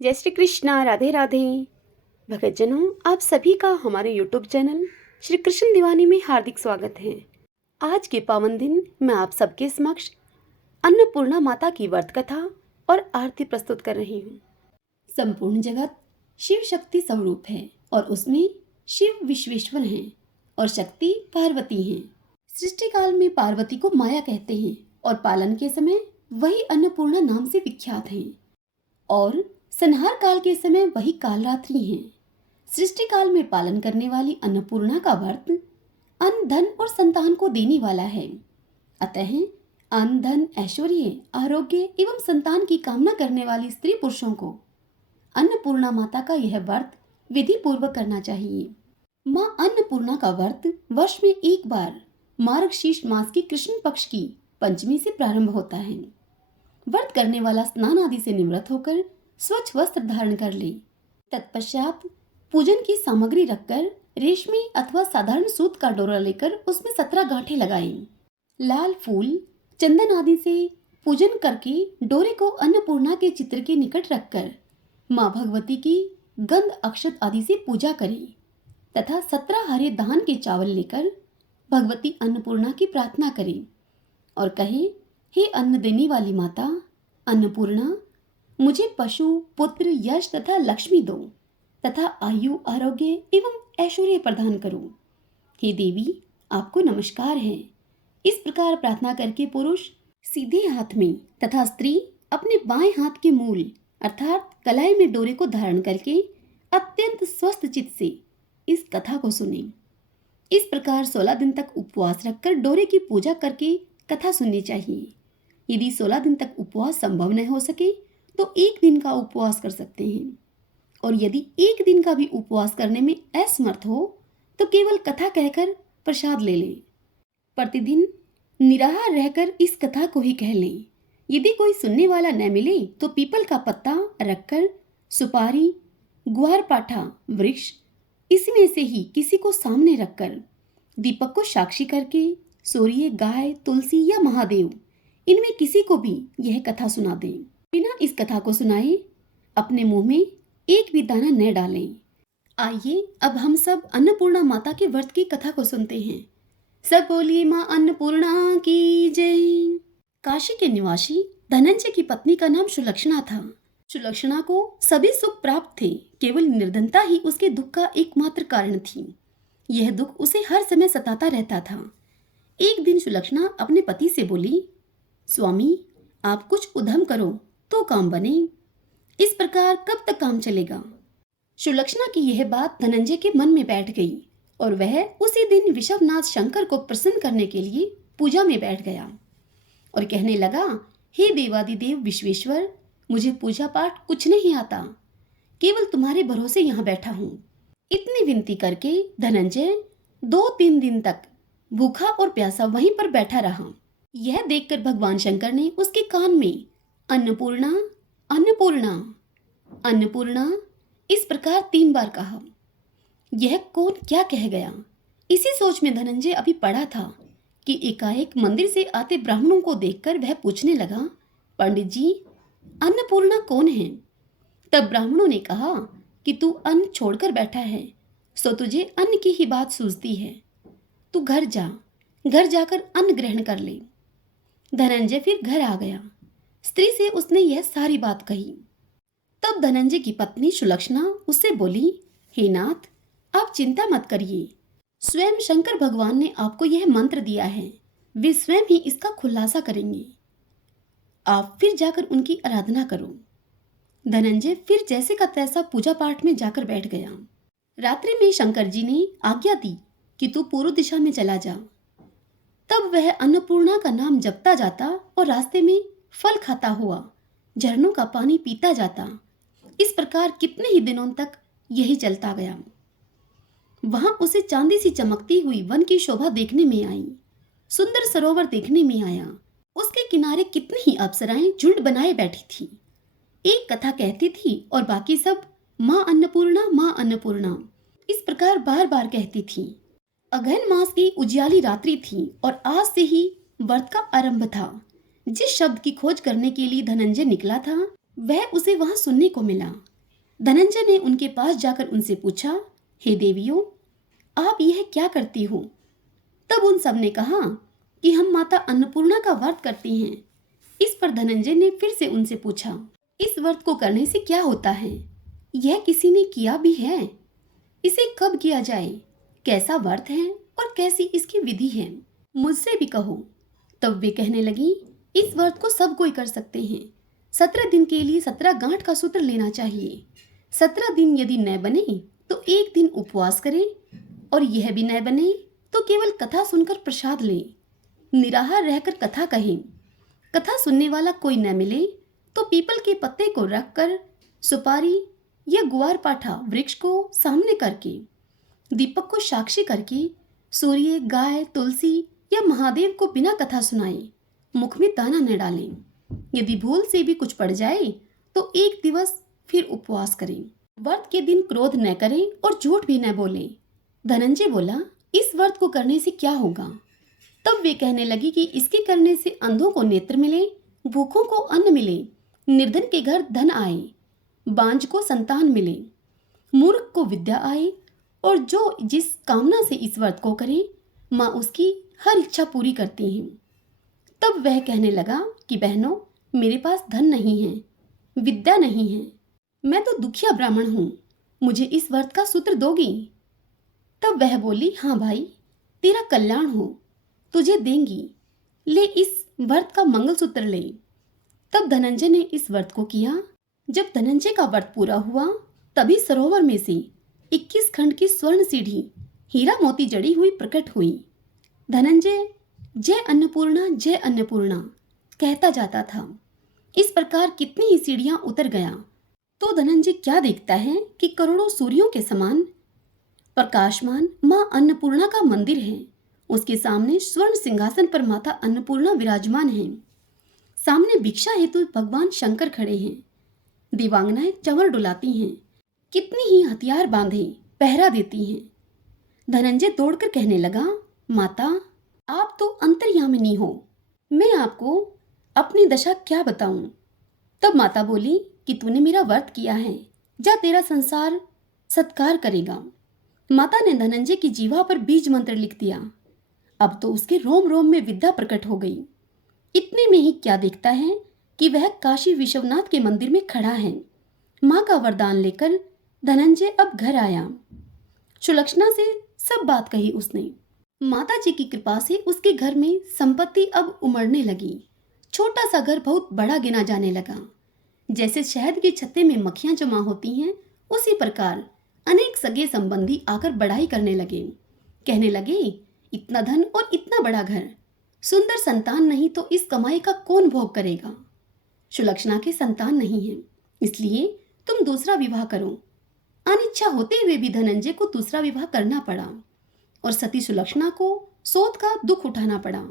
जय श्री कृष्णा, राधे राधे। भक्तजनों, आप सभी का हमारे यूट्यूब चैनल श्री कृष्ण दीवानी में हार्दिक स्वागत है। आज के पावन दिन मैं आप सबके समक्ष अन्नपूर्णा माता की व्रत कथा और आरती प्रस्तुत कर रही हूँ। संपूर्ण जगत शिव शक्ति स्वरूप है और उसमें शिव विश्वेश्वर हैं और शक्ति पार्वती हैं। सृष्टि काल में पार्वती को माया कहते हैं और पालन के समय वही अन्नपूर्णा नाम से विख्यात हैं और संहार काल के समय वही कालरात्रि हैं। सृष्टि काल में पालन करने वाली अन्नपूर्णा का व्रत अन्न, धन और संतान को देने वाला है। अतः अन्न, धन, ऐश्वर्य, आरोग्य एवं संतान की कामना करने वाली स्त्री पुरुषों को अन्नपूर्णा माता का यह व्रत विधि पूर्वक करना चाहिए। माँ अन्नपूर्णा का व्रत वर्ष में एक बार मार्गशीर्ष मास की कृष्ण पक्ष की पंचमी से प्रारंभ होता है। व्रत करने वाला स्नान आदि से निवृत्त होकर स्वच्छ वस्त्र धारण कर ले। तत्पश्चात पूजन की सामग्री रखकर रेशमी अथवा साधारण सूत का डोरा लेकर उसमें 17 गांठें लगाएं। लाल फूल, चंदन आदि से पूजन करके डोरे को अन्नपूर्णा के चित्र के निकट रखकर माँ भगवती की गंध अक्षत आदि से पूजा करें तथा 17 हरे धान के चावल लेकर भगवती अन्नपूर्णा की प्रार्थना करें और कहें, हे अन्न देने वाली माता अन्नपूर्णा, मुझे पशु, पुत्र, यश तथा लक्ष्मी दो तथा आयु, आरोग्य एवं ऐश्वर्य प्रदान करो। हे देवी, आपको नमस्कार है। इस प्रकार प्रार्थना करके पुरुष सीधे हाथ में तथा स्त्री अपने बाएं हाथ के मूल अर्थात कलाई में डोरे को धारण करके अत्यंत स्वस्थ चित्त से इस कथा को सुने। इस प्रकार 16 दिन तक उपवास रखकर डोरे की पूजा करके कथा सुननी चाहिए। यदि 16 दिन तक उपवास संभव न हो सके तो एक दिन का उपवास कर सकते हैं और यदि एक दिन का भी उपवास करने में असमर्थ हो तो केवल कथा कहकर प्रसाद ले लें। प्रतिदिन निराहार रहकर इस कथा को ही कह लें। यदि कोई सुनने वाला न मिले तो पीपल का पत्ता रखकर सुपारी, ग्वारपाठा वृक्ष इसमें से ही किसी को सामने रखकर दीपक को साक्षी करके सूर्य, गाय, तुलसी या महादेव इनमें किसी को भी यह कथा सुना दें। बिना इस कथा को सुनाए अपने मुंह में एक भी दाना न डालें। आइए अब हम सब अन्नपूर्णा माता के व्रत की कथा को सुनते हैं। सब बोलिए माँ अन्नपूर्णा की जय। काशी के निवासी धनंजय की पत्नी का नाम सुलक्षणा था। सुलक्षणा को सभी सुख प्राप्त थे, केवल निर्धनता ही उसके दुख का एकमात्र कारण थी। यह दुख उसे हर समय सताता रहता था। एक दिन सुलक्षणा अपने पति से बोली, स्वामी, आप कुछ उद्यम करो तो काम बने। इस प्रकार कब तक काम चलेगा? सुलक्षणा की यह बात धनंजय के मन में बैठ गई और वह उसी दिन विश्वनाथ शंकर को प्रसन्न करने के लिए पूजा में बैठ गया और कहने लगा, हे देवादिदेव विश्वेश्वर, मुझे पूजा पाठ कुछ नहीं आता, केवल तुम्हारे भरोसे यहाँ बैठा हूँ। इतनी विनती करके धनंजय 2-3 दिन तक भूखा और प्यासा वहीं पर बैठा रहा। यह देखकर भगवान शंकर ने उसके कान में अन्नपूर्णा, अन्नपूर्णा, अन्नपूर्णा इस प्रकार 3 बार कहा। यह कौन क्या कह गया? इसी सोच में धनंजय अभी पड़ा था कि एकाएक मंदिर से आते ब्राह्मणों को देखकर वह पूछने लगा, पंडित जी, अन्नपूर्णा कौन है? तब ब्राह्मणों ने कहा कि तू अन्न छोड़कर बैठा है, सो तुझे अन्न की ही बात सूझती है। तू घर जा, घर जाकर अन्न ग्रहण कर ले। धनंजय फिर घर आ गया। स्त्री से उसने यह सारी बात कही। तब धनंजय की पत्नी सुलक्षणा उससे बोली, हे नाथ, आप चिंता मत करिए, स्वयं शंकर भगवान ने आपको यह मंत्र दिया है, वे स्वयं ही इसका खुलासा करेंगे। आप फिर जाकर उनकी आराधना करो। धनंजय फिर जैसे का तैसा पूजा पाठ में जाकर बैठ गया। रात्रि में शंकर जी ने आज्ञा दी कि तू पूर्व दिशा में चला जा। तब वह अन्नपूर्णा का नाम जपता जाता और रास्ते में फल खाता हुआ झरनों का पानी पीता जाता। इस प्रकार कितने ही दिनों तक यही चलता गया। वहां उसे चांदी सी चमकती हुई वन की शोभा देखने में आई, सुंदर सरोवर देखने में आया। उसके किनारे कितनी ही अप्सराएं झुंड बनाए बैठी थी। एक कथा कहती थी और बाकी सब माँ अन्नपूर्णा, माँ अन्नपूर्णा इस प्रकार बार बार कहती थी। अगहन मास की उजियाली रात्रि थी और आज से ही व्रत का आरंभ था। जिस शब्द की खोज करने के लिए धनंजय निकला था वह उसे वहां सुनने को मिला। धनंजय ने उनके पास जाकर उनसे पूछा, हे देवियों, आप यह क्या करती हो? तब उन सब ने कहा कि हम माता अन्नपूर्णा का व्रत करती हैं। इस पर धनंजय ने फिर से उनसे पूछा, इस व्रत को करने से क्या होता है? यह किसी ने किया भी है? इसे कब किया जाए? कैसा व्रत है और कैसी इसकी विधि है? मुझसे भी कहो। तब वे कहने लगी, इस व्रत को सब कोई कर सकते हैं। 17 दिन के लिए 17 गांठ का सूत्र लेना चाहिए। 17 दिन यदि न बने तो एक दिन उपवास करें, और यह भी न बने तो केवल कथा सुनकर प्रसाद लें। निराहार रहकर कथा कहें। कथा सुनने वाला कोई न मिले तो पीपल के पत्ते को रखकर सुपारी या गुआर पाठा वृक्ष को सामने करके, दीपक को साक्षी करके, सूर्य, गाय, तुलसी या महादेव को बिना कथा सुनाए मुख में दाना न डालें। यदि भूल से भी कुछ पड़ जाए तो एक दिवस फिर उपवास करें। व्रत के दिन क्रोध न करें और झूठ भी न बोलें। धनंजय बोला, इस व्रत को करने से क्या होगा? तब वे कहने लगी कि इसके करने से अंधों को नेत्र मिले, भूखों को अन्न मिले, निर्धन के घर धन आए, बांझ को संतान मिले, मूर्ख को विद्या आए, और जो जिस कामना से इस व्रत को करे माँ उसकी हर इच्छा पूरी करती हैं। तब वह कहने लगा कि बहनों, मेरे पास धन नहीं है, विद्या नहीं है, मैं तो दुखिया ब्राह्मण हूँ, मुझे इस व्रत का सूत्र दोगी? तब वह बोली, हाँ भाई, तेरा कल्याण हो, तुझे देंगी, ले इस व्रत का मंगलसूत्र ले। तब धनंजय ने इस व्रत को किया। जब धनंजय का व्रत पूरा हुआ तभी सरोवर में से 21 खंड की स्वर्ण सीढ़ी हीरा मोती जड़ी हुई प्रकट हुई। धनंजय जय अन्नपूर्णा कहता जाता था। इस प्रकार कितनी ही सीढ़ियां उतर गया तो धनंजय क्या देखता है कि करोड़ों सूर्यों के समान प्रकाशमान मां अन्नपूर्णा का मंदिर है। उसके सामने स्वर्ण सिंहासन पर माता अन्नपूर्णा विराजमान है। सामने भिक्षा हेतु भगवान शंकर खड़े हैं। देवांगनाएं चंवर डुलाती हैं। कितनी ही हथियार बांधे पहरा देती हैं। धनंजय दौड़कर कहने लगा, माता, आप तो अंतर्यामिनी हो, मैं आपको अपनी दशा क्या बताऊं? तब माता बोली कि तूने मेरा व्रत किया है, जा तेरा संसार सत्कार करेगा। माता ने धनंजय की जीवा पर बीज मंत्र लिख दिया। अब तो उसके रोम रोम में विद्या प्रकट हो गई। इतने में ही क्या देखता है कि वह काशी विश्वनाथ के मंदिर में खड़ा है। माँ का वरदान लेकर धनंजय अब घर आया। सुलक्षणा से सब बात कही उसने। माता जी की कृपा से उसके घर में संपत्ति अब उमड़ने लगी। छोटा सा घर बहुत बड़ा गिना जाने लगा। जैसे शहद के छत्ते में मक्खियां जमा होती हैं, उसी प्रकार अनेक सगे संबंधी आकर बड़ाई करने लगे। कहने लगे, इतना धन और इतना बड़ा घर, सुंदर संतान नहीं तो इस कमाई का कौन भोग करेगा? सुलक्षणा के संतान नहीं है, इसलिए तुम दूसरा विवाह करो। अनिच्छा होते हुए भी धनंजय को दूसरा विवाह करना पड़ा और सती सुलक्षणा को सोत का दुख उठाना पड़ा।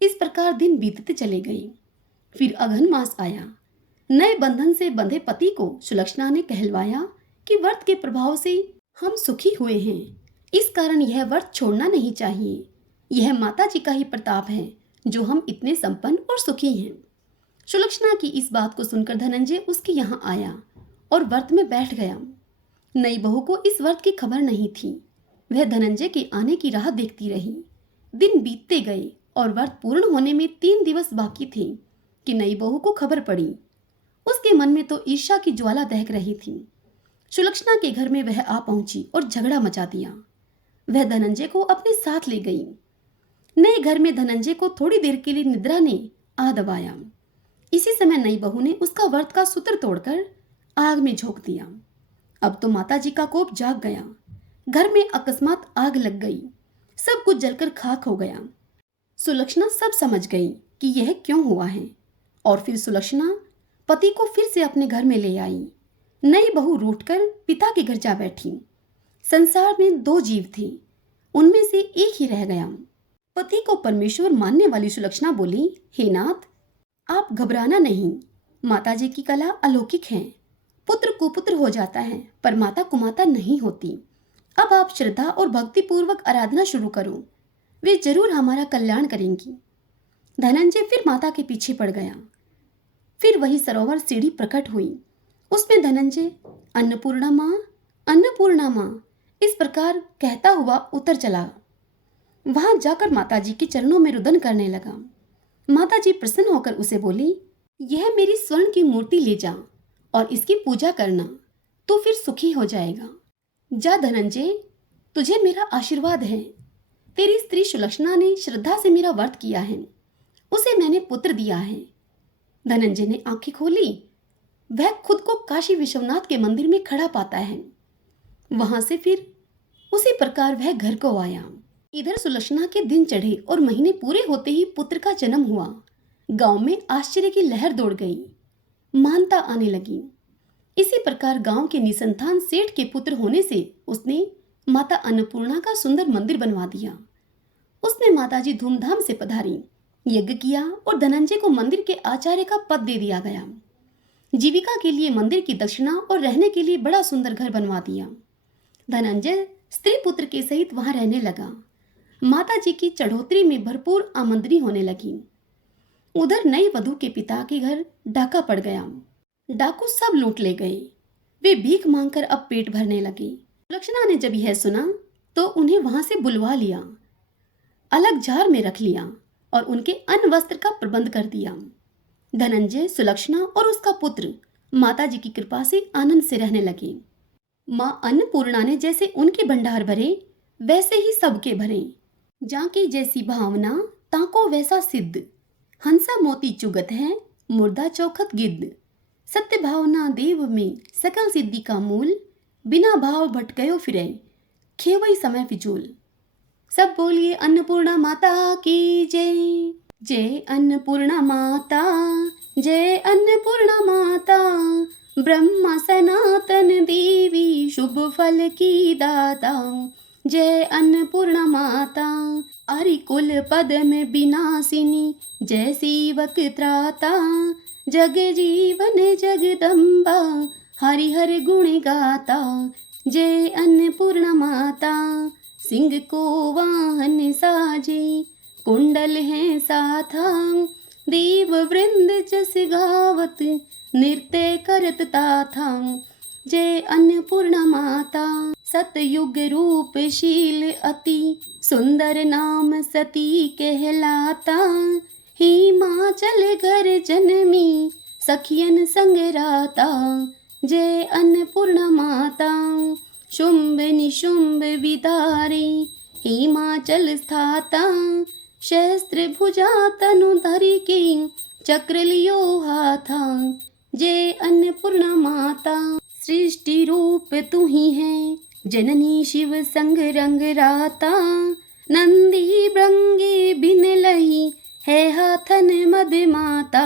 इस प्रकार दिन बीतते चले गए। फिर अघन मास आया। नए बंधन से बंधे पति को सुलक्षणा ने कहलवाया कि व्रत के प्रभाव से हम सुखी हुए हैं, इस कारण यह व्रत छोड़ना नहीं चाहिए। यह माता जी का ही प्रताप है जो हम इतने संपन्न और सुखी हैं। सुलक्षणा की इस बात को सुनकर धनंजय उसके यहाँ आया और व्रत में बैठ गया। नई बहू को इस व्रत की खबर नहीं थी। वह धनंजय के आने की राह देखती रही। दिन बीतते गए और व्रत पूर्ण होने में 3 दिवस बाकी थे कि नई बहू को खबर पड़ी। उसके मन में तो ईर्ष्या की ज्वाला दहक रही थी। सुलक्षणा के घर में वह आ पहुंची और झगड़ा मचा दिया। वह धनंजय को अपने साथ ले गई। नए घर में धनंजय को थोड़ी देर के लिए निद्रा ने आ दबाया। इसी समय नई बहू ने उसका व्रत का सूत्र तोड़कर आग में झोंक दिया। अब तो माता जी का कोप जाग गया। घर में अकस्मात आग लग गई। सब कुछ जलकर खाक हो गया। सुलक्षणा सब समझ गई कि यह क्यों हुआ है और फिर सुलक्षणा पति को फिर से अपने घर में ले आई। नई बहू रूठकर पिता के घर जा बैठी। संसार में 2 जीव थे, उनमें से एक ही रह गया। पति को परमेश्वर मानने वाली सुलक्षणा बोली, हे नाथ, आप घबराना नहीं, माता जी की कला अलौकिक है। पुत्र कुपुत्र हो जाता है पर माता कुमाता नहीं होती। अब आप श्रद्धा और भक्ति पूर्वक आराधना शुरू करो, वे जरूर हमारा कल्याण करेंगी। धनंजय फिर माता के पीछे पड़ गया। फिर वही सरोवर सीढ़ी प्रकट हुई। उसमें धनंजय अन्नपूर्णा माँ इस प्रकार कहता हुआ उतर चला। वहां जाकर माताजी के चरणों में रुदन करने लगा। माताजी प्रसन्न होकर उसे बोली, यह मेरी स्वर्ण की मूर्ति ले जा और इसकी पूजा करना, तो फिर सुखी हो जाएगा। जा धनंजय, तुझे मेरा आशीर्वाद है। तेरी स्त्री सुलक्षणा ने श्रद्धा से मेरा व्रत किया है, उसे मैंने पुत्र दिया है। धनंजय ने आंखें खोली। वह खुद को काशी विश्वनाथ के मंदिर में खड़ा पाता है। वहां से फिर उसी प्रकार वह घर को आया। इधर सुलक्षणा के दिन चढ़े और महीने पूरे होते ही पुत्र का जन्म हुआ। गांव में आश्चर्य की लहर दौड़ गई, मानता आने लगी। इसी प्रकार गांव के निसंतान सेठ के पुत्र होने से उसने माता अन्नपूर्णा का सुंदर मंदिर बनवा दिया। उसने माताजी धूमधाम से पधारी, यज्ञ किया और धनंजय को मंदिर के आचार्य का पद दे दिया गया। जीविका के लिए मंदिर की दक्षिणा और रहने के लिए बड़ा सुंदर घर बनवा दिया। धनंजय स्त्री पुत्र के सहित वहां रहने लगा। माताजी की चढ़ोतरी में भरपूर आमंत्रित होने लगी। उधर नई वधू के पिता के घर डाका पड़ गया। डाकू सब लूट ले गए। वे भीख मांगकर अब पेट भरने लगे। लक्षणा ने जब यह सुना तो उन्हें वहां से बुलवा लिया, अलग झार में रख लिया और उनके अन्न वस्त्र का प्रबंध कर दिया। धनंजय, सुलक्षणा और उसका पुत्र माताजी की कृपा से आनंद से रहने लगे। माँ अन्नपूर्णा ने जैसे उनके भंडार भरे वैसे ही सबके भरे। जाके जैसी भावना ताको वैसा सिद्ध। हंसा मोती चुगत है, मुर्दा चौखट गिद्ध। सत्य भावना देव में सकल सिद्धि का मूल। बिना भाव भटकयो फिरे, खेवई समय फिजूल। सब बोलिए अन्नपूर्णा माता की जय। जय अन्नपूर्णा माता, जय अन्नपूर्णा माता। ब्रह्मा सनातन देवी, शुभ फल की दाता। जय अन्नपूर्णा माता, अरि कुल पदम विनाशिनी। जय सेवक त्राता, जग जीवन जगदम्बा। हरि हर गुण गाता। जय अन्नपूर्णा माता, सिंह को वाहन साजे। कुंडल है साथा, देव वृंद जस गावत। नृत्य करत ताथा। जय अन्नपूर्णा माता, सतयुग रूपशील अति। सुंदर नाम सती कहलाता। हिमाचल घर जन्मी, सखियन संग राता। जय अन्नपूर्णा माता, शुंभ निशुंभ विदारी। हिमाचल स्थाता, शस्त्र भुजा तनु धरि के। चक्र लियो हाथा। जय अन्नपूर्णा माता, सृष्टि रूप तू ही है। जननी शिव संग रंग राता। नंदी भृंगी बिन लही, है हाथन मद माता।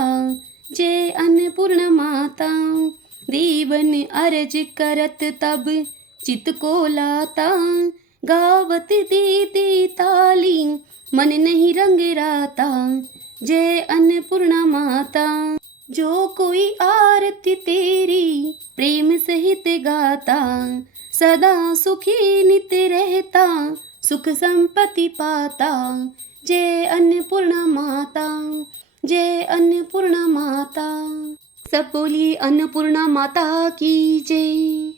जय अन्नपूर्णा माता, देवन अरज करत तब। चित को लाता, गावत दे दे ताली। मन नहीं रंग राता। जय अन्नपूर्णा माता, जो कोई आरती तेरी। प्रेम सहित गाता, सदा सुखी नित रहता। सुख संपत्ति पाता। जय अन्नपूर्णा माता, जय अन्नपूर्णा माता। सब बोलिए अन्नपूर्णा माता की जय।